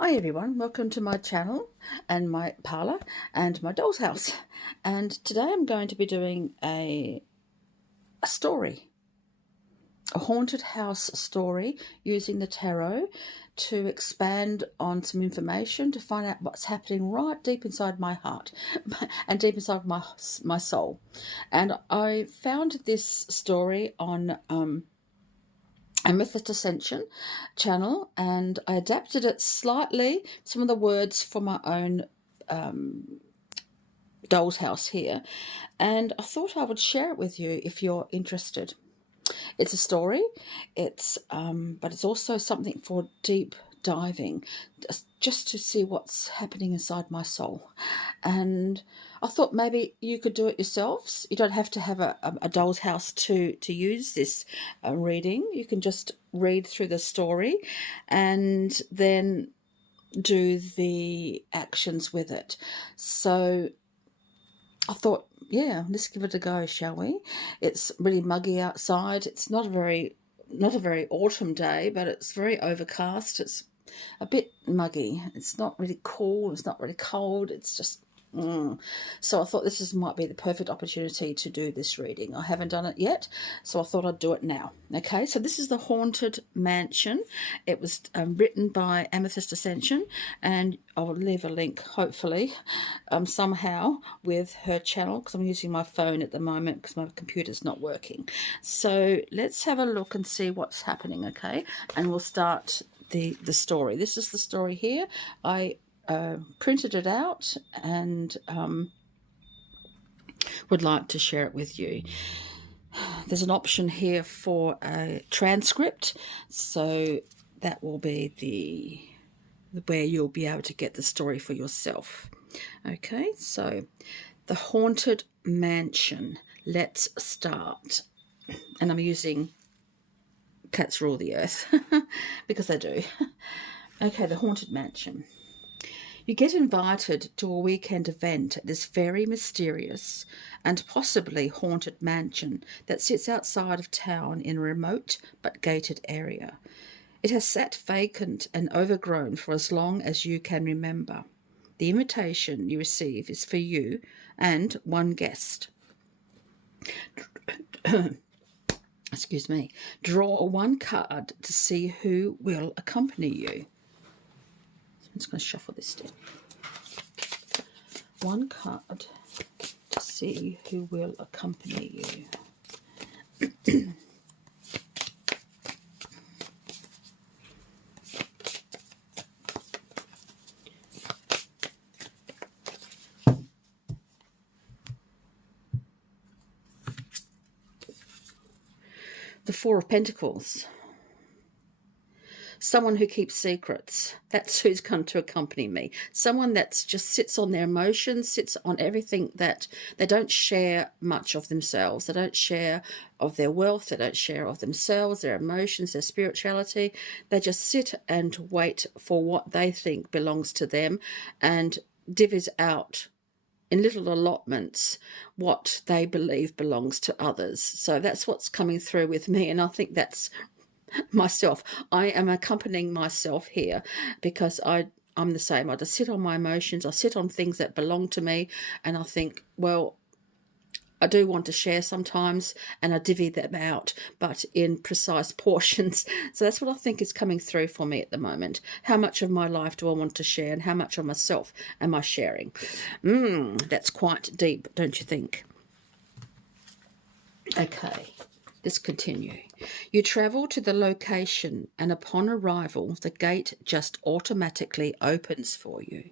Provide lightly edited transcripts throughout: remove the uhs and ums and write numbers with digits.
Hi everyone, welcome to my channel and my parlour and my doll's house. And today I'm going to be doing a story, a haunted house story, using the tarot to expand on some information to find out what's happening right deep inside my heart and deep inside my soul. And I found this story on Amethyst Ascension channel, and I adapted it slightly, some of the words for my own doll's house here, and I thought I would share it with you if you're interested. It's a story, but it's also something for deep diving, just to see what's happening inside my soul. And I thought maybe you could do it yourselves. You don't have to have a doll's house to use this reading. You can just read through the story and then do the actions with it. So I thought, yeah, let's give it a go, shall we? It's really muggy outside. It's not a very autumn day, but it's very overcast. It's a bit muggy. It's not really cool. It's not really cold. It's just So I thought might be the perfect opportunity to do this reading. I haven't done it yet, so I thought I'd do it now. Okay, so this is The Haunted Mansion. It was written by Amethyst Ascension, and I'll leave a link, hopefully, somehow, with her channel, because I'm using my phone at the moment because my computer's not working. So let's have a look and see what's happening, okay? And we'll start the story. This is the story here. I printed it out and would like to share it with you. There's an option here for a transcript, so that will be where you'll be able to get the story for yourself. Okay, so The Haunted Mansion. Let's start. And I'm using Cats Rule the Earth because they do. Okay, The Haunted Mansion. You get invited to a weekend event at this very mysterious and possibly haunted mansion that sits outside of town in a remote but gated area. It has sat vacant and overgrown for as long as you can remember. The invitation you receive is for you and one guest. Excuse me. Draw one card to see who will accompany you. I'm just going to shuffle this down. One card to see who will accompany you. The Four of Pentacles. Someone who keeps secrets. That's who's come to accompany me. Someone that just sits on their emotions, sits on everything, that they don't share much of themselves. They don't share of their wealth. They don't share of themselves, their emotions, their spirituality. They just sit and wait for what they think belongs to them and divvies out in little allotments what they believe belongs to others. So that's what's coming through with me, and I think that's myself. I am accompanying myself here because I'm the same. I just sit on my emotions. I sit on things that belong to me, and I think, well, I do want to share sometimes, and I divvy them out, but in precise portions. So that's what I think is coming through for me at the moment. How much of my life do I want to share, and how much of myself am I sharing? That's quite deep, don't you think? Okay, let's continue. You travel to the location, and upon arrival, the gate just automatically opens for you.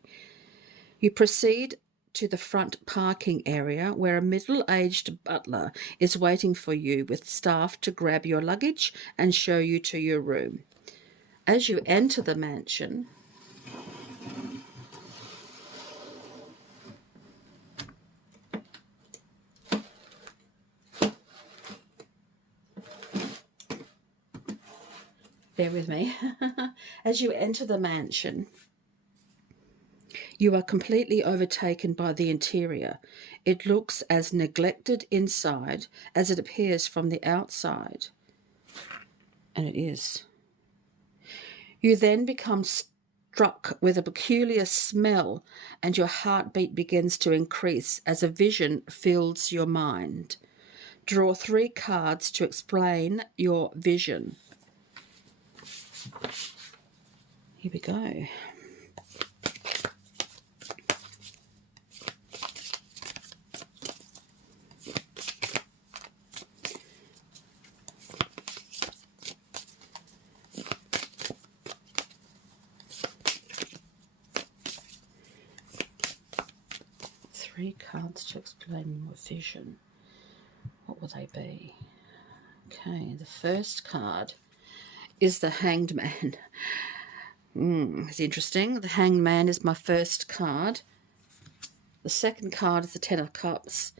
You proceed to the front parking area where a middle-aged butler is waiting for you with staff to grab your luggage and show you to your room. As you enter the mansion, bear with me, as you enter the mansion, you are completely overtaken by the interior. It looks as neglected inside as it appears from the outside. And it is. You then become struck with a peculiar smell, and your heartbeat begins to increase as a vision fills your mind. Draw 3 cards to explain your vision. Here we go. Three cards to explain your vision. What will they be? Okay, the first card is the Hanged Man. It's interesting. The Hanged Man is my first card. The second card is the Ten of Cups.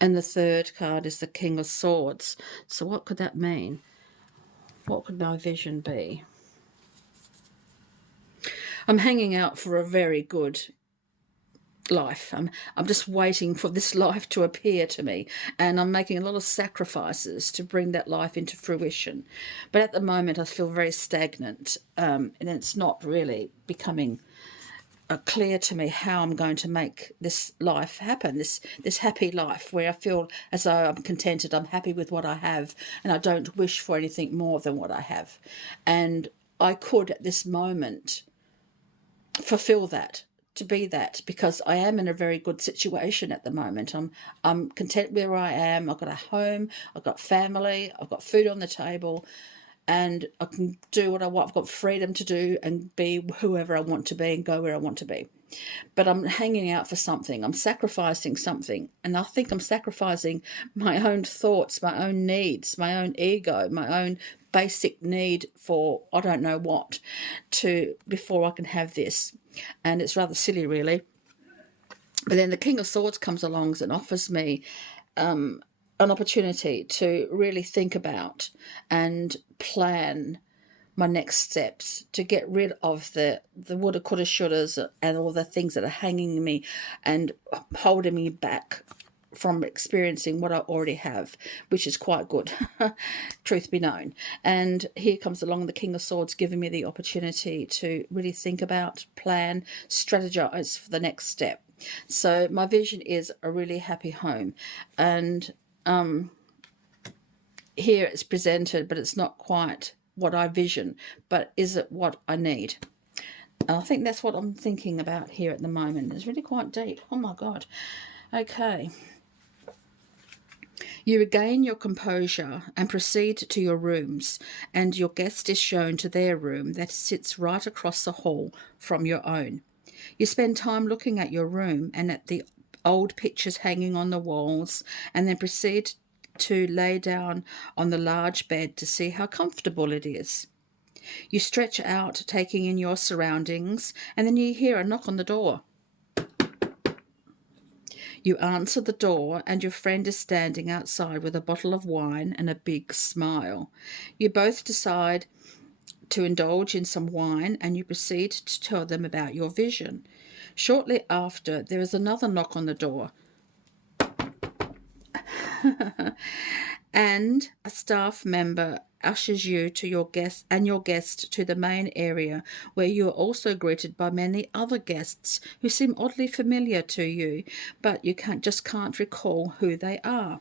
And the third card is the King of Swords. So what could that mean? What could my vision be? I'm hanging out for a very good life. I'm just waiting for this life to appear to me, and I'm making a lot of sacrifices to bring that life into fruition. But at the moment I feel very stagnant, and it's not really becoming clear to me how I'm going to make this life happen, this happy life where I feel as though I'm contented, I'm happy with what I have, and I don't wish for anything more than what I have. And I could at this moment fulfill that, to be that, because I am in a very good situation at the moment. I'm content where I am. I've got a home, I've got family, I've got food on the table, and I can do what I want. I've got freedom to do and be whoever I want to be and go where I want to be. But I'm hanging out for something. I'm sacrificing something, and I think I'm sacrificing my own thoughts, my own needs, my own ego, my own basic need for I don't know what before I can have this. And it's rather silly, really. But then the King of Swords comes along and offers me an opportunity to really think about and plan my next steps, to get rid of the woulda, coulda, shouldas and all the things that are hanging me and holding me back from experiencing what I already have, which is quite good, truth be known. And here comes along the King of Swords, giving me the opportunity to really think about, plan, strategize for the next step. So my vision is a really happy home, and here it's presented, but it's not quite what I vision, but is it what I need? And I think that's what I'm thinking about here at the moment. It's really quite deep. Oh my God. Okay. You regain your composure and proceed to your rooms, and your guest is shown to their room that sits right across the hall from your own. You spend time looking at your room and at the old pictures hanging on the walls, and then proceed to lay down on the large bed to see how comfortable it is. You stretch out, taking in your surroundings, and then you hear a knock on the door. You answer the door, and your friend is standing outside with a bottle of wine and a big smile. You both decide to indulge in some wine, and you proceed to tell them about your vision. Shortly after, there is another knock on the door, and a staff member ushers you to your guest to the main area, where you are also greeted by many other guests who seem oddly familiar to you, but you can't recall who they are.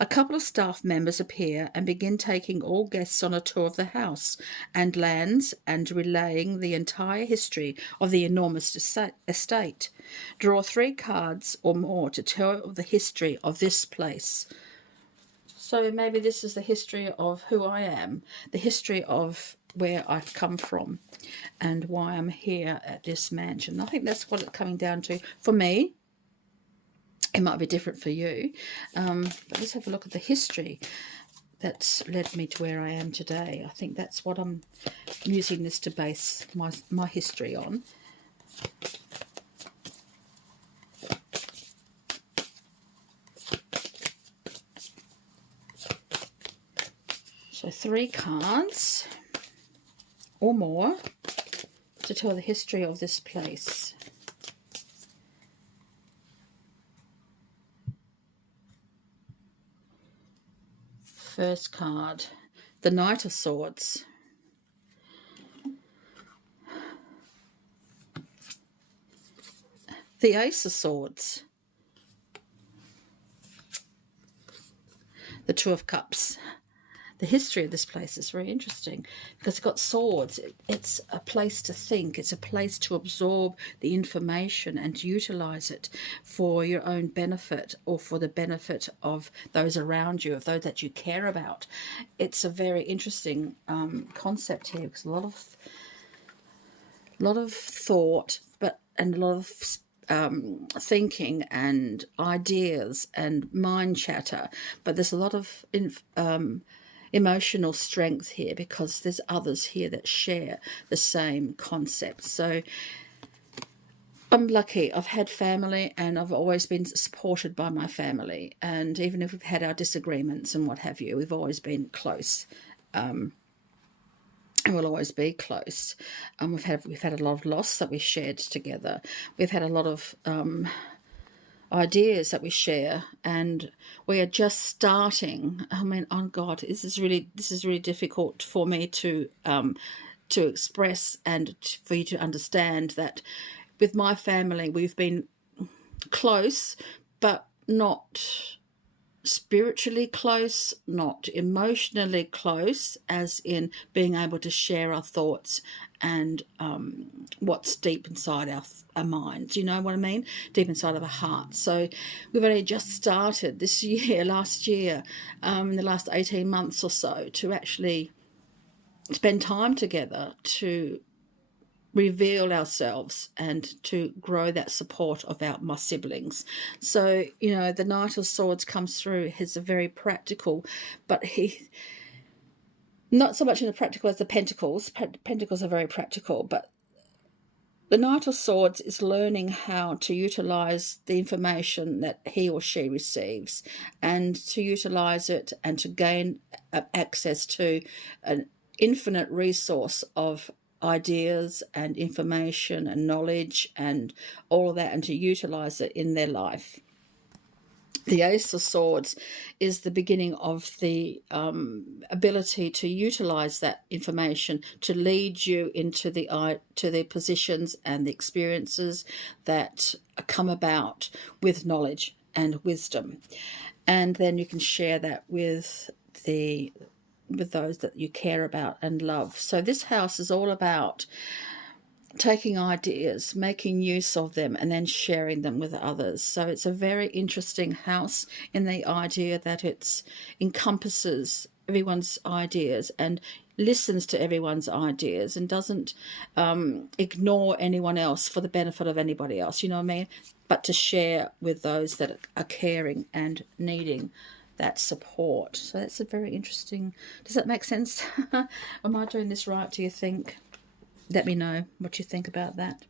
A couple of staff members appear and begin taking all guests on a tour of the house and lands and relaying the entire history of the enormous estate. Draw 3 cards or more to tell the history of this place. So maybe this is the history of who I am, the history of where I've come from, and why I'm here at this mansion. I think that's what it's coming down to for me. It might be different for you, but let's have a look at the history that's led me to where I am today. I think that's what I'm using this to base my history on. So 3 cards or more to tell the history of this place. First card, the Knight of Swords. The Ace of Swords, the Two of Cups. The history of this place is very interesting because it's got swords. It's a place to think. It's a place to absorb the information and to utilize it for your own benefit or for the benefit of those around you, of those that you care about. It's a very interesting concept here because a lot of thought, and a lot of thinking and ideas and mind chatter, but there's a lot of emotional strength here because there's others here that share the same concept. So I'm lucky. I've had family and I've always been supported by my family, and even if we've had our disagreements and what have you, we've always been close. And we'll always be close. We've had a lot of loss that we shared together. We've had a lot of ideas that we share, and we are just starting. I mean, oh God, this is really difficult for me to express and for you to understand that with my family we've been close, but not spiritually close, not emotionally close, as in being able to share our thoughts and what's deep inside our minds, you know what I mean, deep inside of our hearts. So we've only just started this year, last year, in the last 18 months or so, to actually spend time together to reveal ourselves and to grow that support of my siblings. So, you know, the Knight of Swords comes through. He's a very practical, but he, not so much in the practical as the Pentacles. Pentacles are very practical, but the Knight of Swords is learning how to utilize the information that he or she receives and to utilize it and to gain access to an infinite resource of ideas and information and knowledge and all of that, and to utilize it in their life. The Ace of Swords is the beginning of the ability to utilize that information to lead you into the positions and the experiences that come about with knowledge and wisdom, and then you can share that with those that you care about and love. So this house is all about taking ideas, making use of them, and then sharing them with others. So it's a very interesting house in the idea that it encompasses everyone's ideas and listens to everyone's ideas and doesn't ignore anyone else for the benefit of anybody else, you know what I mean, but to share with those that are caring and needing that support. So that's a very interesting. Does that make sense? Am I doing this right, do you think? Let me know what you think about that.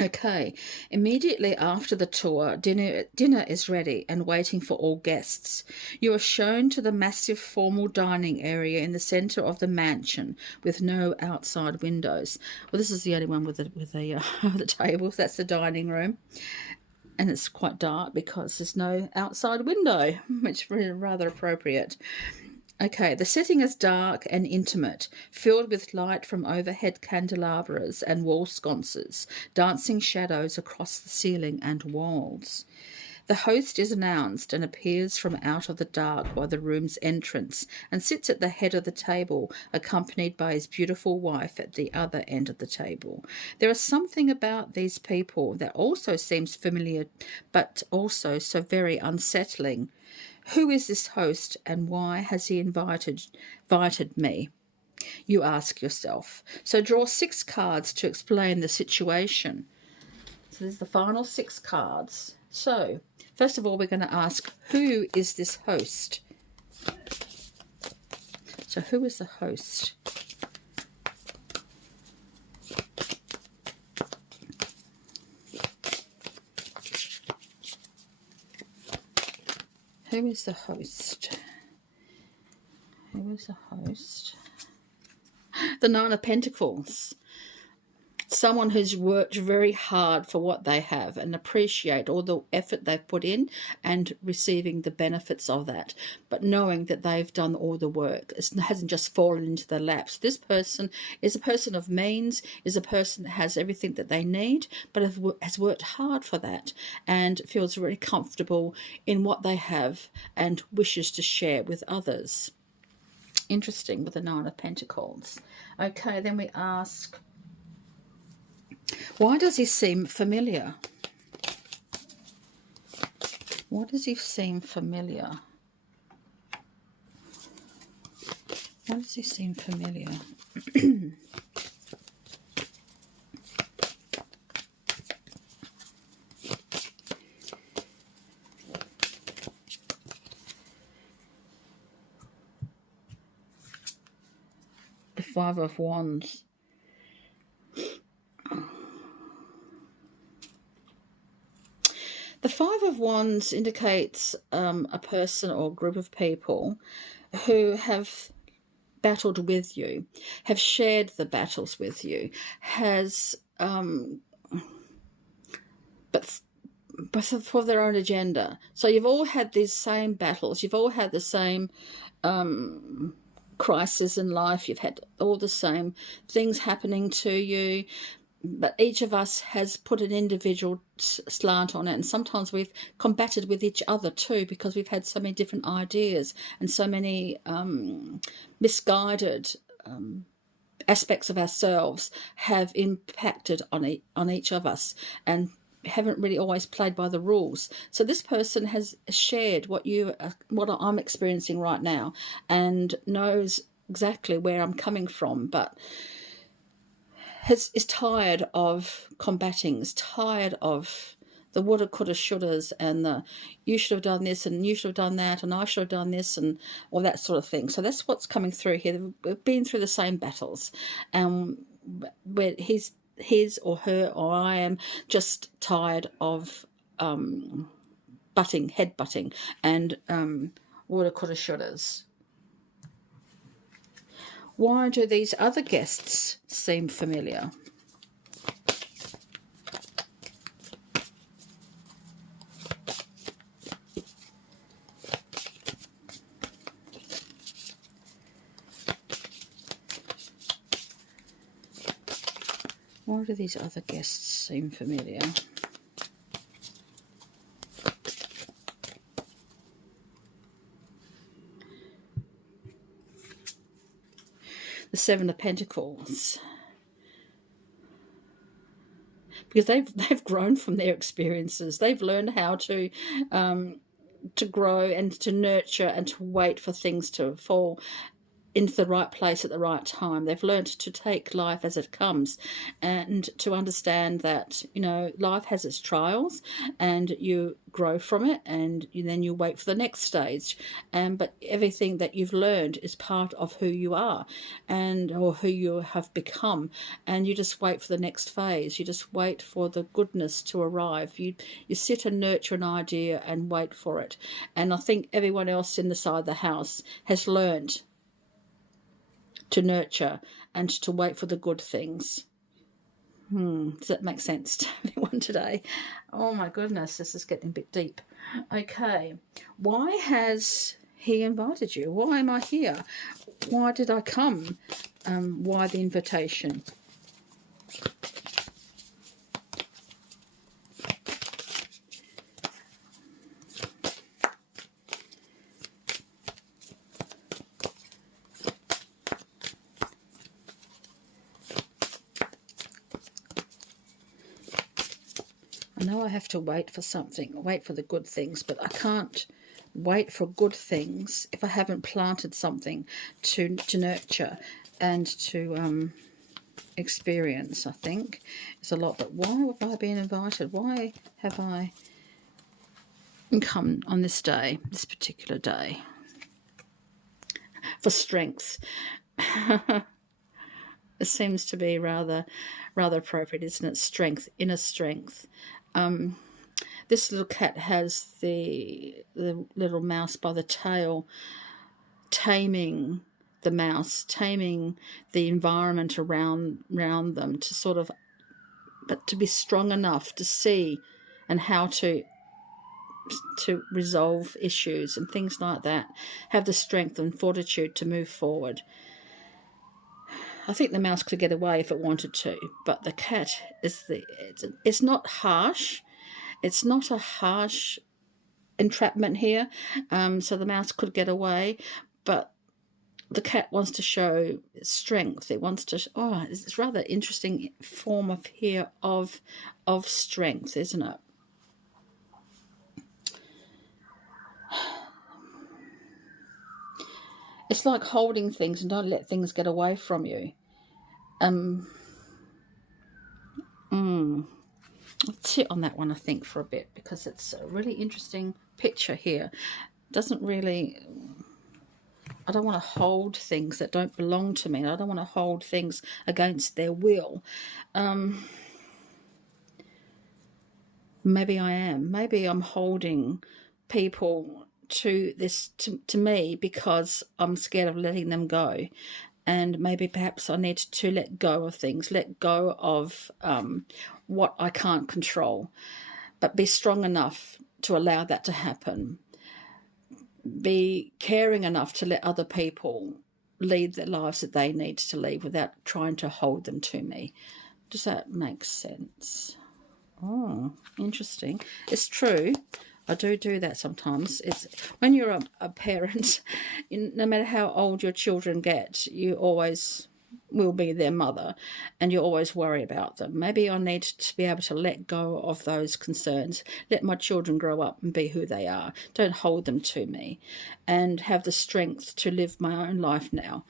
Okay, immediately after the tour, dinner is ready and waiting for all guests. You are shown to the massive formal dining area in the centre of the mansion with no outside windows. Well, this is the only one with the tables. That's the dining room. And it's quite dark because there's no outside window, which is rather appropriate. Okay, the setting is dark and intimate, filled with light from overhead candelabras and wall sconces, dancing shadows across the ceiling and walls. The host is announced and appears from out of the dark by the room's entrance and sits at the head of the table, accompanied by his beautiful wife at the other end of the table. There is something about these people that also seems familiar, but also so very unsettling. Who is this host and why has he invited me? You ask yourself. So draw 6 cards to explain the situation. So there's the final 6 cards. So, first of all, we're going to ask, who is this host? So, who is the host? Who is the host? Who is the host? The Nine of Pentacles. Someone who's worked very hard for what they have and appreciate all the effort they've put in and receiving the benefits of that, but knowing that they've done all the work. It hasn't just fallen into their laps. This person is a person of means, is a person that has everything that they need, but has worked hard for that and feels very comfortable in what they have and wishes to share with others. Interesting with the Nine of Pentacles. Okay, then we ask, why does he seem familiar? Why does he seem familiar? Why does he seem familiar? The Five of Wands. The Five of Wands indicates a person or group of people who have battled with you, have shared the battles with you, has but for their own agenda. So you've all had these same battles, you've all had the same crisis in life, you've had all the same things happening to you, but each of us has put an individual slant on it, and sometimes we've combated with each other too, because we've had so many different ideas and so many misguided aspects of ourselves have impacted on each of us and haven't really always played by the rules. So this person has shared what I'm experiencing right now and knows exactly where I'm coming from, but is tired of combating, is tired of the woulda, coulda, shouldas, and the you should have done this and you should have done that and I should have done this and all that sort of thing. So that's what's coming through here. We've been through the same battles, where his or her or I am just tired of head butting, and woulda, coulda, shouldas. Why do these other guests seem familiar? Why do these other guests seem familiar? The Seven of Pentacles. Because they've grown from their experiences. They've learned how to grow and to nurture and to wait for things to fall into the right place at the right time. They've learned to take life as it comes and to understand that, life has its trials and you grow from it, and then you wait for the next stage. But everything that you've learned is part of who you are or who you have become, and you just wait for the next phase. You just wait for the goodness to arrive. You sit and nurture an idea and wait for it. And I think everyone else in the side of the house has learned to nurture and to wait for the good things. Does that make sense to anyone today? Oh my goodness, this is getting a bit deep. Okay, why has he invited you? Why am I here? Why did I come? Why the invitation? I know I have to wait for something, wait for the good things, but I can't wait for good things if I haven't planted something to nurture and to experience. I think it's a lot, but why have I been invited? Why have I come on this day, this particular day? For strength. It seems to be rather appropriate, isn't it? Strength, inner strength. This little cat has the little mouse by the tail, taming the mouse, taming the environment around them to sort of but to be strong enough to see and how to resolve issues and things like that. Have the strength and fortitude to move forward. I think the mouse could get away if it wanted to, but the cat is it's not harsh. It's not a harsh entrapment here, so the mouse could get away, but the cat wants to show strength. It wants to. Oh, it's a rather interesting form of strength, isn't it? It's like holding things and don't let things get away from you. I'll sit on that one, I think, for a bit, because it's a really interesting picture here. Doesn't really. I don't want to hold things that don't belong to me. I don't want to hold things against their will. Maybe I am. Maybe I'm holding people to me because I'm scared of letting them go. And maybe perhaps I need to let go of things, let go of what I can't control, but be strong enough to allow that to happen. Be caring enough to let other people lead the lives that they need to lead without trying to hold them to me. Does that make sense? Oh, interesting. It's true. I do that sometimes. It's when you're a parent, no matter how old your children get, you always will be their mother, and you always worry about them. Maybe I need to be able to let go of those concerns, let my children grow up and be who they are. Don't hold them to me, and have the strength to live my own life now.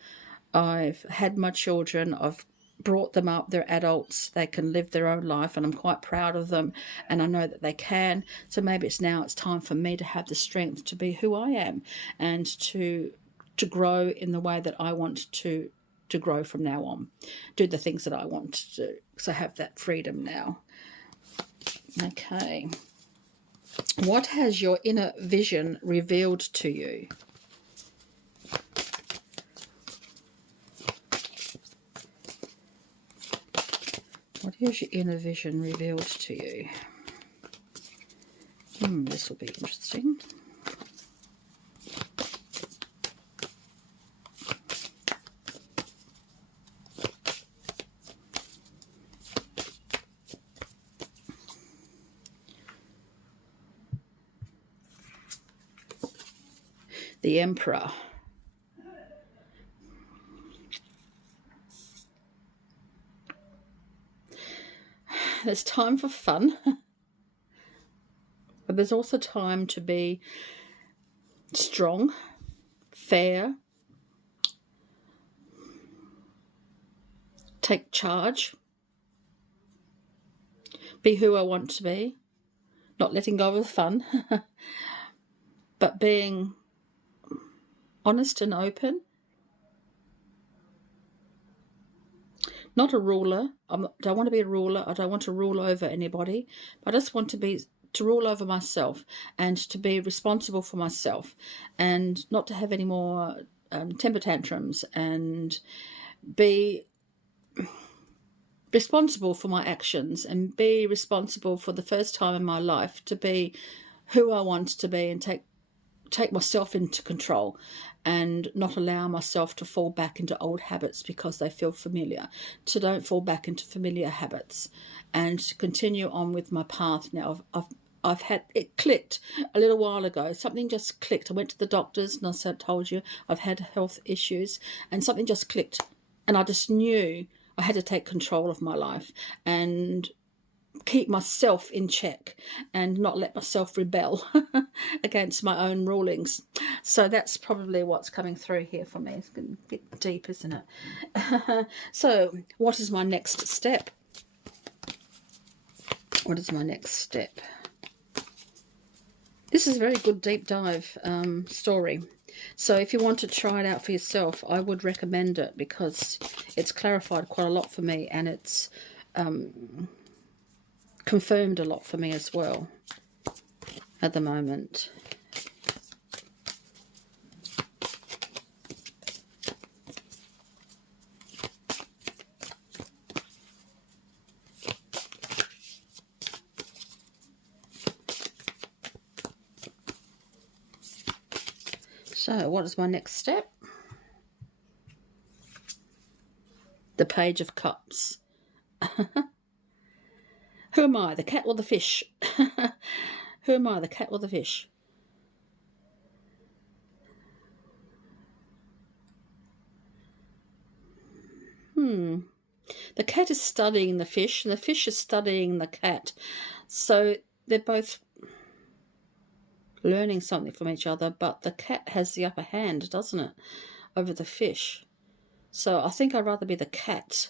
I've had my children, I've brought them up, they're adults, they can live their own life, and I'm quite proud of them, and I know that they can. So maybe it's time for me to have the strength to be who I am, and to grow in the way that I want to grow from now on, do the things that I want to do, so I have that freedom now. Okay, what has your inner vision revealed to you? What has your inner vision revealed to you? This will be interesting. The Emperor. There's time for fun, but there's also time to be strong, fair, take charge, be who I want to be, not letting go of the fun, but being honest and open. Not a ruler. I don't want to be a ruler. I don't want to rule over anybody. I just want to rule over myself and to be responsible for myself, and not to have any more temper tantrums, and be responsible for my actions, and be responsible for the first time in my life to be who I want to be, and take myself into control, and not allow myself to fall back into old habits because they feel familiar. To don't fall back into familiar habits, and to continue on with my path now. I've had it clicked a little while ago. Something just clicked. I went to the doctors and I told you I've had health issues, and something just clicked, and I just knew I had to take control of my life and keep myself in check and not let myself rebel against my own rulings. So that's probably what's coming through here for me. It's a bit deep, isn't it? So what is my next step? What is my next step? This is a very good deep dive story. So if you want to try it out for yourself, I would recommend it, because it's clarified quite a lot for me, and it's confirmed a lot for me as well at the moment. So what is my next step? The Page of Cups. Who am I, the cat or the fish? Who am I, the cat or the fish? The cat is studying the fish, and the fish is studying the cat. So they're both learning something from each other, but the cat has the upper hand, doesn't it, over the fish. So I think I'd rather be the cat,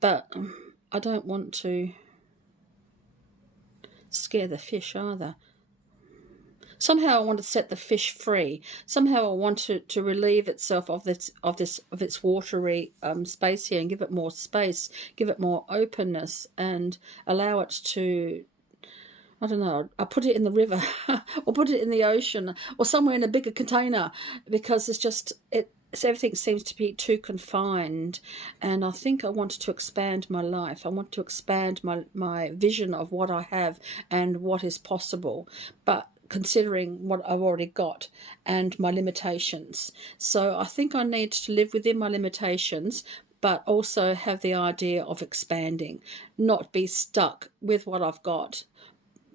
but I don't want to scare the fish either. Somehow I want to set the fish free. Somehow I want to relieve itself of its watery space here, and give it more space, give it more openness, and allow it to, I don't know, I put it in the river or put it in the ocean or somewhere in a bigger container, because everything seems to be too confined, and I think I wanted to expand my life. I want to expand my vision of what I have and what is possible, but considering what I've already got and my limitations. So I think I need to live within my limitations, but also have the idea of expanding, not be stuck with what I've got,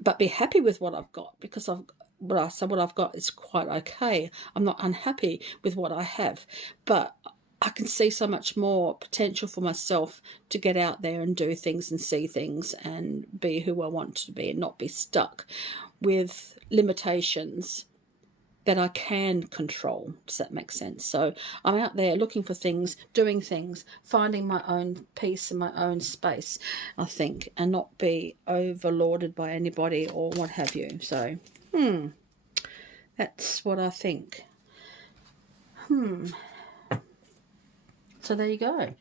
but be happy with what I've got, because what I've got is quite okay. I'm not unhappy with what I have, but I can see so much more potential for myself to get out there and do things and see things and be who I want to be, and not be stuck with limitations that I can control. Does that make sense? So I'm out there looking for things, doing things, finding my own peace and my own space, I think, and not be overlorded by anybody or what have you. So, that's what I think. So there you go.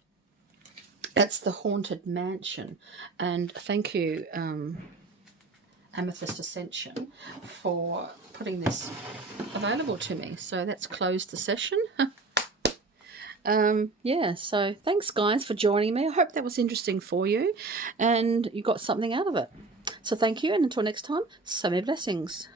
That's the Haunted Mansion. And thank you, Amethyst Ascension, for putting this available to me. So that's closed the session. Yeah, so thanks guys for joining me. I hope that was interesting for you and you got something out of it. So thank you, and until next time, so many blessings.